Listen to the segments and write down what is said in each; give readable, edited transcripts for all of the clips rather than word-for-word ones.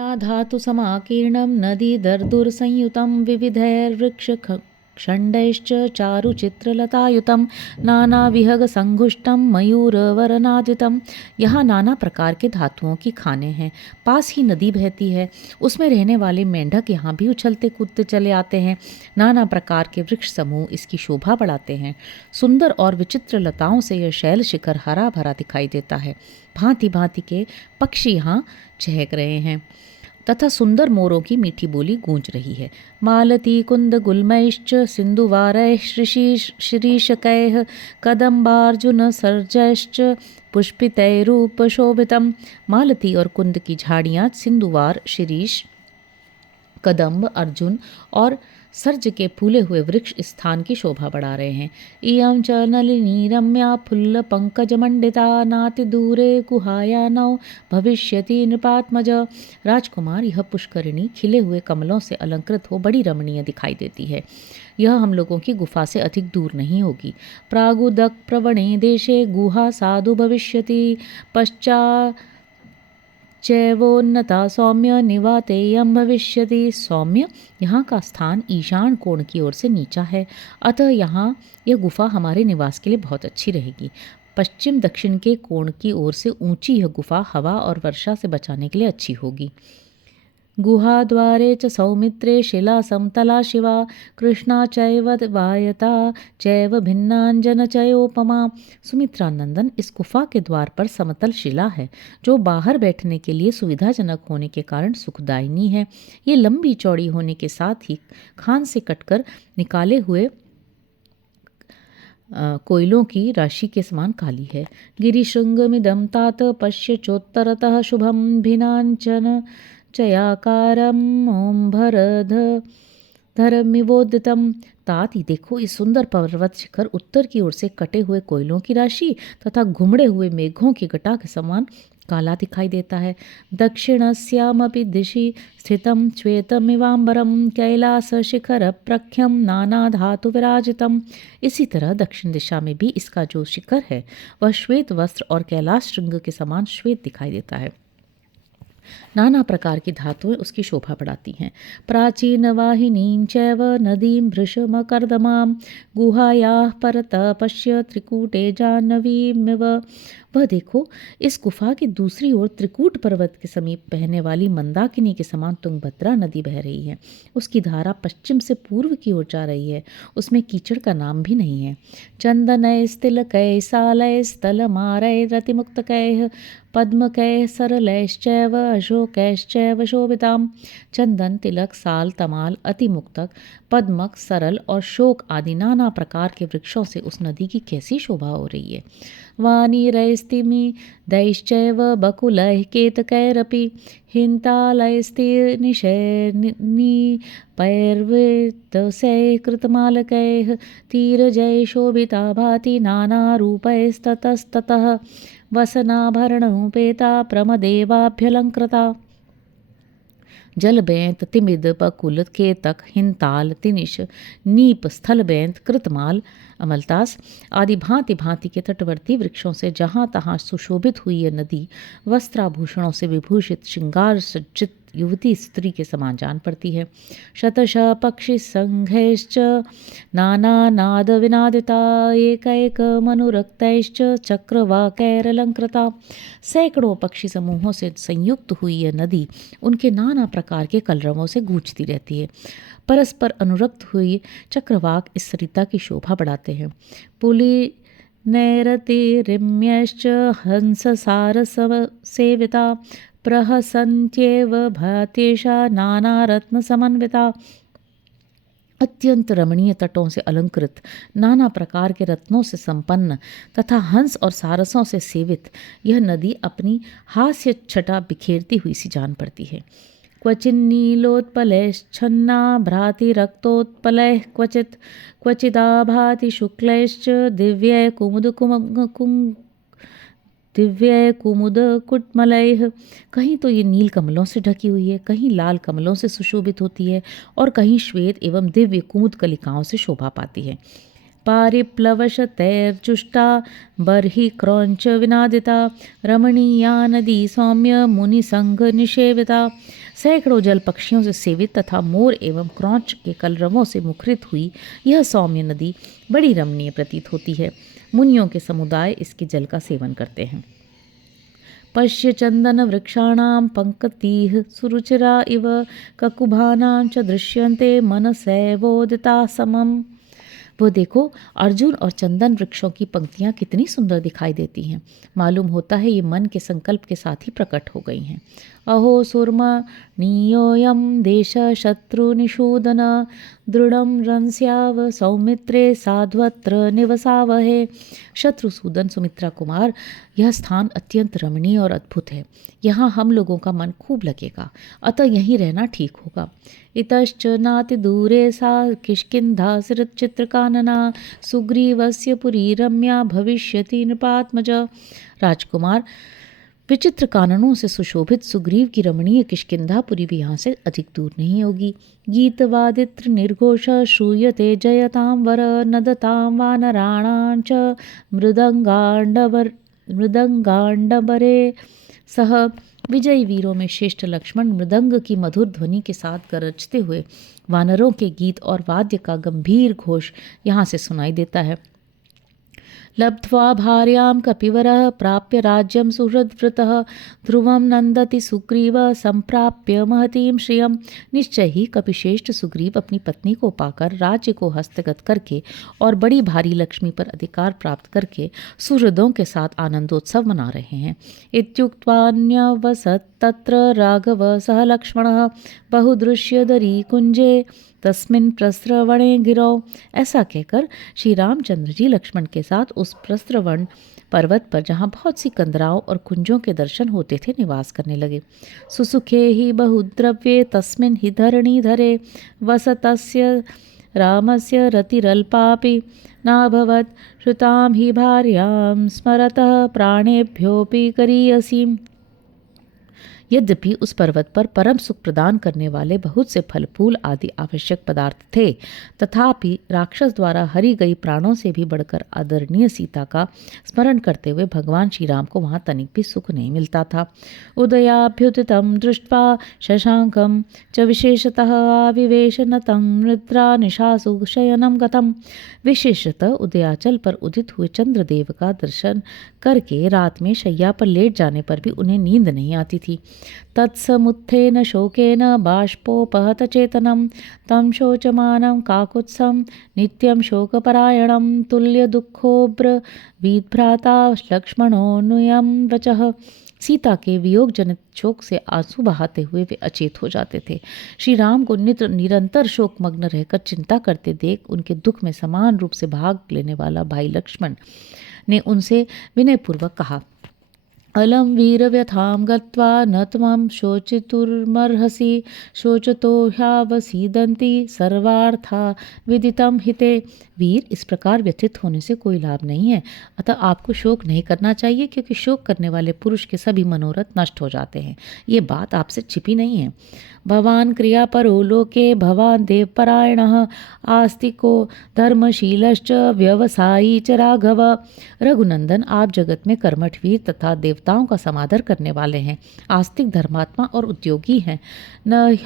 धातु समाकीर्णं नदीदर्दुरसंयुतं विविधैर्वृक्षखण्डैश्च चारुचित्रलतायुतं नानाविहगसंघुष्टं मयूरवर्णादितं। यहाँ नाना प्रकार के धातुओं की खानें हैं। पास ही नदी बहती है, उसमें रहने वाले मेंढक यहाँ भी उछलते कूदते चले आते हैं। नाना प्रकार के वृक्ष समूह इसकी शोभा बढ़ाते हैं। सुंदर और विचित्र लताओं से यह शैल शिखर हरा भरा दिखाई देता है। भांति भांति के पक्षी यहाँ चहक रहे हैं तथा सुंदर मोरों की मीठी बोली गूंज रही है। मालती कुंद गुल्मैश्च सिंधुवारैः शिरीषकैः कदम्बार्जुन सर्जैश्च पुष्पितैरूपशोभितम्। मालती और कुंद की झाड़ियाँ सिंधुवार, शिरीष, कदम्ब, अर्जुन और सर्ज के फूले हुए वृक्ष स्थान की शोभा बढ़ा रहे हैं। इयं च नलिनी रम्या फुल्ल पंकज मंडिता नाति दूरे गुहाया नौ भविष्यति नृपात्मज। राजकुमार, यह पुष्करिणी खिले हुए कमलों से अलंकृत हो बड़ी रमणीय दिखाई देती है। यह हम लोगों की गुफा से अधिक दूर नहीं होगी। प्रागुदक प्रवणे देशे गुहा साधु भविष्यति पश्चात चैवोन्नता सौम्य निवातेयं भविष्यति। सौम्य, यहाँ का स्थान ईशान कोण की ओर से नीचा है, अतः यहाँ यह गुफा हमारे निवास के लिए बहुत अच्छी रहेगी। पश्चिम दक्षिण के कोण की ओर से ऊंची यह गुफा हवा और वर्षा से बचाने के लिए अच्छी होगी। गुहाद्वारे च सौमित्रे शिला समतला शिवा कृष्णा चैव वायता चैव भिन्नांजनचयोपमा। सुमित्रा नंदन, इस गुफा के द्वार पर समतल शिला है जो बाहर बैठने के लिए सुविधाजनक होने के कारण सुखदायिनी है। ये लंबी चौड़ी होने के साथ ही खान से कटकर निकाले हुए कोयलों की राशि के समान काली है। गिरिशृंगमिदं तात पश्य चोत्तरतः शुभम भिनांचन चयाकारम ओम भरध धरमिवोदितम। ताती, देखो इस सुंदर पर्वत शिखर उत्तर की ओर से कटे हुए कोयलों की राशि तथा घुमड़े हुए मेघों की घटा के समान काला दिखाई देता है। दक्षिणस्यामपि दिशि स्थितं श्वेतमिवांबरं कैलास शिखर प्रख्यम नाना धातु विराजितम। इसी तरह दक्षिण दिशा में भी इसका जो शिखर है वह श्वेत वस्त्र और कैलाश श्रृंग के समान श्वेत दिखाई देता है। नाना प्रकार की धातुएं उसकी शोभा बढ़ाती हैं। प्राचीन वाहिनीं चैव नदीं भृशमकर्दमां गुहायाः परतः पश्य त्रिकूटे जाह्नवीमिव। वह देखो, इस गुफा की दूसरी ओर त्रिकूट पर्वत के समीप बहने वाली मंदाकिनी के समान तुंगभद्रा नदी बह रही है। उसकी धारा पश्चिम से पूर्व की ओर जा रही है। उसमें कीचड़ का नाम भी नहीं है। चंदनय स्तिलकय सालय स्थलमारय रतिमुक्तकैः पद्मकैः सरलैश्चैव अशोकैश्चैव शोभिताम्। चंदन, तिलक, साल, तमाल, अतिमुक्तक, पद्मक, सरल और शोक आदि नाना प्रकार के वृक्षों से उस नदी की कैसी शोभा हो रही है। वानीरैस्तिमी दैश्चैव बकुलैः केतकैरपि हिन्तालैस्तिनिशैर्निपैर्वितसैः कृतमालकैः तीरजैः शोभिता भाति नानारूपैस्ततस्ततः वसनाभरणोपेता प्रमदेवाभ्यलंकृता। जलबैंत, तिमिद, बकुल, केतक, हिंताल, तिनिश, नीप, स्थलबैंत, कृतमाल, अमलतास आदि भांति भांति के तटवर्ती वृक्षों से जहाँ तहाँ सुशोभित हुई यह नदी वस्त्राभूषणों से विभूषित श्रृंगार सज्जित युवती स्त्री के समान जान पड़ती है। शतशः पक्षी संघैश्च नाना नाद विनादिता एकैक मनुरक्तैश्च चक्रवाकैरलंकृता। सैकड़ों पक्षी समूहों से संयुक्त हुई यह नदी उनके नाना प्रकार के कलरवों से गूंजती रहती है। परस्पर अनुरक्त हुई चक्रवाक इस सरिता की शोभा बढ़ाते हैं। पुली नैरतिरिम्यश्च हंस सारस सेविता प्रहसन्त्येव भात्येषा नाना रत्न समन्विता। अत्यंत रमणीय तटों से अलंकृत, नाना प्रकार के रत्नों से संपन्न तथा हंस और सारसों से सेवित यह नदी अपनी हास्य छटा बिखेरती हुई सी जान पड़ती है। क्वचिन्नीलोत्पलैश्छन्ना भ्राति रक्तोत्पलैः क्वचिदाभाति शुक्लैश्च दिव्य कुमुद कुटमलैः। कहीं तो ये नील कमलों से ढकी हुई है, कहीं लाल कमलों से सुशोभित होती है और कहीं श्वेत एवं दिव्य कुमुद कलिकाओं से शोभा पाती है। पारिप्लवशतैर्जुष्टा बर्हि क्रौञ्च विनादिता रमणीया नदी सौम्य मुनिसंग निषेविता। सैकड़ों जल पक्षियों से सेवित तथा मोर एवं क्रौंच के कलरवों से मुखरित हुई यह सौम्य नदी बड़ी रमणीय प्रतीत होती है। मुनियों के समुदाय इसके जल का सेवन करते हैं। पश्य चंदन वृक्षाणां पंक्तिः सुरुचिरा इव ककुभानां च दृश्यन्ते मनसैवोदिता समम्। वो देखो, अर्जुन और चंदन वृक्षों की पंक्तियां कितनी सुंदर दिखाई देती हैं। मालूम होता है ये मन के संकल्प के साथ ही प्रकट हो गई हैं। अहो सुरमणीयोऽयं देश शत्रुनिषूदन दृढ़ं रंस्याव सौमित्रे साध्वत्र निवसावहे। शत्रुसूदन सुमित्रा कुमार, यह स्थान अत्यंत रमणीय और अद्भुत है। यहाँ हम लोगों का मन खूब लगेगा, अतः यहीं रहना ठीक होगा। इतश्च नातिदूरे सा किष्किन्धा चित्रकानना सुग्रीवस्य पुरी रम्या भविष्यति नृपात्मज। राजकुमार, विचित्र काननों से सुशोभित सुग्रीव की रमणीय किष्किंधापुरी भी यहाँ से अधिक दूर नहीं होगी। गीतवादित्र निर्घोष श्रूयते जयतां वर नदतां वानराणां च मृदंगांडबरे सह। विजयी वीरों में श्रेष्ठ लक्ष्मण मृदंग की मधुर ध्वनि के साथ गरजते हुए वानरों के गीत और वाद्य का गंभीर घोष यहाँ से सुनाई देता है। लब्ध्वा भार्यां कपिवरः प्राप्य राज्यं सुहृद्वृतः ध्रुवं नंदति सुग्रीव संप्राप्य महतीं श्रियं। निश्चय ही कपिश्रेष्ठ सुग्रीव अपनी पत्नी को पाकर राज्य को हस्तगत करके और बड़ी भारी लक्ष्मी पर अधिकार प्राप्त करके सुहृदों के साथ आनंदोत्सव मना रहे हैं। इत्युक्त्वान्यवसत् तत्र राघव सह लक्ष्मणः बहुदृश्यदरी कुंजे तस्मिन् प्रस्रवणे गिरौ। ऐसा कहकर श्री रामचंद्र जी लक्ष्मण के साथ उस प्रस्रवण पर्वत पर, जहाँ बहुत सी कंदराओं और कुंजों के दर्शन होते थे, निवास करने लगे। सुसुखे ही बहुद्रव्ये तस्मिन् हि धरणीधरे वसतस्य रामस्य रतिरल्पापि नाभवत् श्रुतां हि भार्यां स्मरतः प्राणेभ्योऽपि करीयसीम्। यद्यपि उस पर्वत पर परम सुख प्रदान करने वाले बहुत से फल फूल आदि आवश्यक पदार्थ थे, तथापि राक्षस द्वारा हरी गई प्राणों से भी बढ़कर आदरणीय सीता का स्मरण करते हुए भगवान श्री राम को वहाँ तनिक भी सुख नहीं मिलता था। उदयाभ्युदितं दृष्ट्वा शशांकं च विशेषतः आविवेश नतं निद्रा निशासु शयनं गतम्। विशेषतः उदयाचल पर उदित हुए चंद्रदेव का दर्शन करके रात में शैया पर लेट जाने पर भी उन्हें नींद नहीं आती थी। तत्समुत्थेन शोकेन बाष्पोपहत चेतनं तं शोचमानं काकुत्सं नित्यं शोकपरायणं तुल्य दुःखोब्रवीद्भ्राता लक्ष्मणोऽनुयं वचः। सीता के वियोग जनित शोक से आंसू बहाते हुए वे अचेत हो जाते थे। श्री राम को निरंतर शोकमग्न रहकर चिंता करते देख उनके दुख में समान रूप से भाग लेने वाला भाई लक्ष्मण ने उनसे विनयपूर्वक कहा, अलम वीर व्यथां गत्वा न त्वं शोचितुर्मर्हसि शोचतो ह्यावसीदन्ति सर्वार्था विदितं हिते। वीर, इस प्रकार व्यथित होने से कोई लाभ नहीं है, अतः आपको शोक नहीं करना चाहिए, क्योंकि शोक करने वाले पुरुष के सभी मनोरथ नष्ट हो जाते हैं। ये बात आपसे छिपी नहीं है। भवान क्रियापरो लोके भवान देवपरायणः आस्तिको धर्मशीलश्च व्यवसायी च राघव। रघुनंदन, आप जगत में कर्मठ वीर तथा देवताओं का समादर करने वाले हैं, आस्तिक धर्मात्मा और उद्योगी हैं। न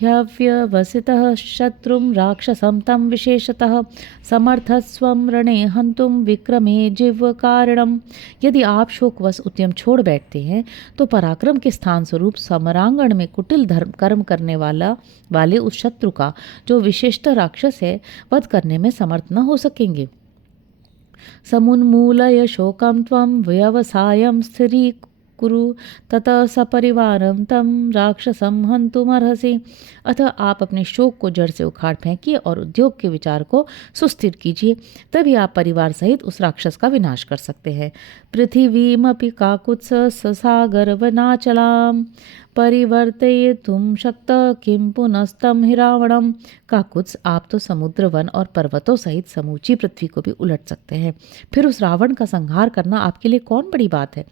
ह्यव्यवसितः शत्रुं राक्षसं तं विशेषतः समर्थस्वं रणे हन्तुं विक्रमे जिह्वकारणम्। यदि आप शोकवश उद्यम छोड़ बैठते हैं तो पराक्रम के स्थान स्वरूप समरांगण में कुटिल धर्म कर्म करने वाले उस शत्रु का, जो विशेषतः राक्षस है, वध करने में समर्थ न हो सकेंगे। समुन्मूलय शोकं त्वं व्यवसायं स्थिरीकुरु ततः सपरिवारं तं राक्षसं हन्तुमर्हसि। अतः आप अपने शोक को जड़ से उखाड़ फेंकिए और उद्योग के विचार को सुस्थिर कीजिए, तभी आप परिवार सहित उस राक्षस का विनाश कर सकते हैं। पृथिवीमपि काकुत्स ससागरवनाचलां परिवर्तयितुं शक्तः किं पुनस्तं हि रावणम्। काकुत्स, आप तो समुद्र, वन और पर्वतों सहित समूची पृथ्वी को भी उलट सकते हैं, फिर उस रावण का संहार करना आपके लिए कौन बड़ी बात है।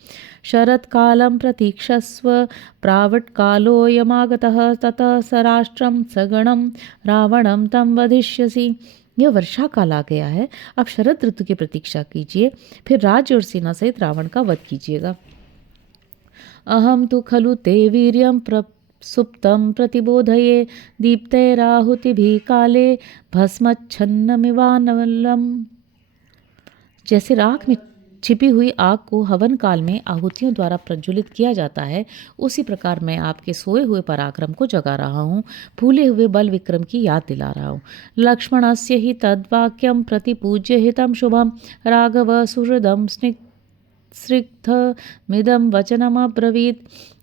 शरत कालं प्रतीक्षस्व प्रावट कालोऽयमागतः ततः स राष्ट्रं सगणं रावणं तं वधिष्यसि। यह वर्षा काल आ गया है, अब शरद ऋतु की प्रतीक्षा कीजिए, फिर राज्य और सेना सहित रावण का वध कीजिएगा। अहम तु खलु ते वीर्यं सुप्तं प्रतिबोधये दीप्तैराहुतिभिः काले भस्मच्छन्नमिवानलम्। जैसे राख में छिपी हुई आग को हवन काल में आहुतियों द्वारा प्रज्वलित किया जाता है, उसी प्रकार मैं आपके सोए हुए पराक्रम को जगा रहा हूँ, भूले हुए बल विक्रम की याद दिला रहा हूँ। लक्ष्मणस्य हि तद्वाक्यं प्रतिपूज्य हितं शुभं राघव सुहृदं स्निग्धमिदं वचनमब्रवीत्।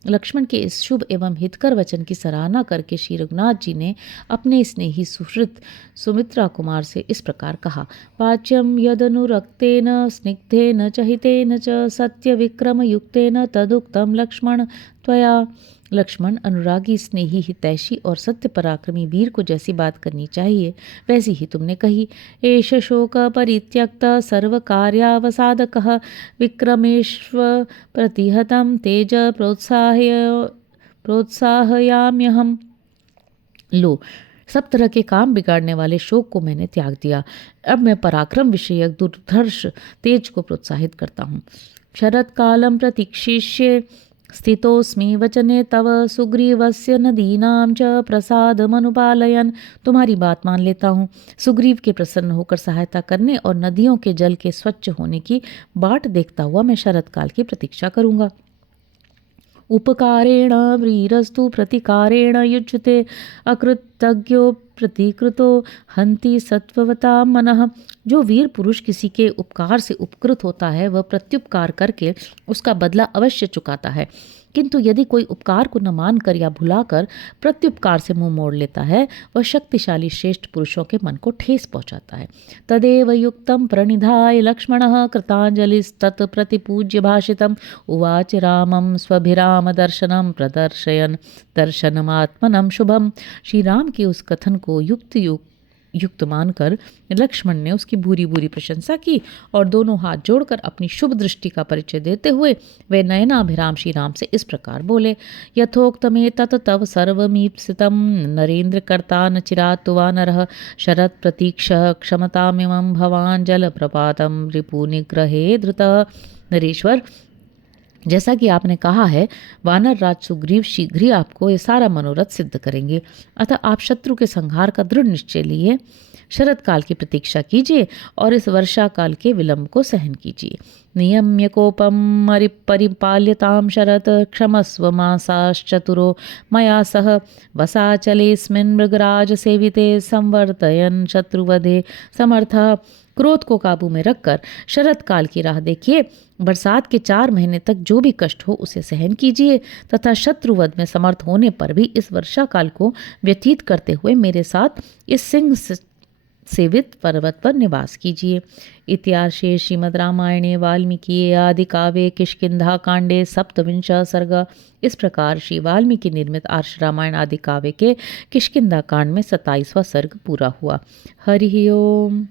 लक्ष्मण के इस शुभ एवं हितकर वचन की सराहना करके श्री रघुनाथ जी ने अपने स्नेही सुहृद सुमित्रा कुमार से इस प्रकार कहा। वाच्यं यदनुरक्तेन स्निग्धेन च हितेन च सत्य विक्रम युक्तेन तदुक्तम लक्ष्मण त्वया। लक्ष्मण, अनुरागी स्नेही हितैषी और सत्य पराक्रमी वीर को जैसी बात करनी चाहिए वैसी ही तुमने कही। एष शोक परित्यक्त सर्व कार्यावसादकः विक्रमेश्व प्रतिहतं तेज प्रोत्साहयाम्यहम्। लो, सब तरह के काम बिगाड़ने वाले शोक को मैंने त्याग दिया, अब मैं पराक्रम विषयक दुर्धर्ष तेज को प्रोत्साहित करता हूँ। शरद कालम प्रतीक्षिष्ये स्थितोस्मि वचने तव सुग्रीवस्य नदीनां च प्रसादमनुपालयन्। तुम्हारी बात मान लेता हूँ। सुग्रीव के प्रसन्न होकर सहायता करने और नदियों के जल के स्वच्छ होने की बाट देखता हुआ मैं शरद काल की प्रतीक्षा करूँगा। उपकारेण वीरस्तु प्रतिकारेण युज्यते अकृतज्ञो प्रतिकृतो हन्ति सत्ववता मनः। जो वीर पुरुष किसी के उपकार से उपकृत होता है वह प्रत्युपकार करके उसका बदला अवश्य चुकाता है, किंतु यदि कोई उपकार को न मानकर या भुलाकर प्रत्युपकार से मुंह मोड़ लेता है वह शक्तिशाली श्रेष्ठ पुरुषों के मन को ठेस पहुंचाता है। तदेव युक्तं प्रणिधाय लक्ष्मणः कृतांजलिस्तत् प्रतिपूज्य भाषितम् उवाच रामं स्वभिराम दर्शनं प्रदर्शयन् दर्शनमात्मनं शुभम। श्री राम के उस कथन को युक्त मानकर लक्ष्मण ने उसकी भूरी भूरी प्रशंसा की और दोनों हाथ जोड़कर अपनी शुभ दृष्टि का परिचय देते हुए वे नयनाभिराम श्री राम से इस प्रकार बोले। यथोक्तमेतत् तव सर्वमीप्सितं नरेंद्र कर्ता न चिरात् वानरः शरत् प्रतीक्षः क्षमतामिमं भवान् जलप्रपातं रिपुनिग्रहे धृतः। नरेश्वर, जैसा कि आपने कहा है, वानर राज सुग्रीव शीघ्र ही आपको ये सारा मनोरथ सिद्ध करेंगे, अतः आप शत्रु के संहार का दृढ़ निश्चय लिए शरद काल की प्रतीक्षा कीजिए और इस वर्षा काल के विलंब को सहन कीजिए। नियम्य कोपम परिपाल्यताम शरत क्षमस्व मासाश्चतुरो मया सह वसाचलेस्मिन् मृगराज सेविते संवर्तयन् शत्रुवधे समर्थः। क्रोध को काबू में रखकर शरद काल की राह देखिए। बरसात के 4 महीने तक जो भी कष्ट हो उसे सहन कीजिए तथा शत्रुवध में समर्थ होने पर भी इस वर्षा काल को व्यतीत करते हुए मेरे साथ इस सिंह सेवित पर्वत पर निवास कीजिए। इतिहासे श्रीमद् रामायणे वाल्मीकि आदि काव्ये किष्किंधा कांडे सप्तविंश सर्ग। इस प्रकार श्री वाल्मीकि निर्मित आर्ष रामायण आदि काव्य के किष्किंधा कांड में 27वां सर्ग पूरा हुआ। हरि ओम।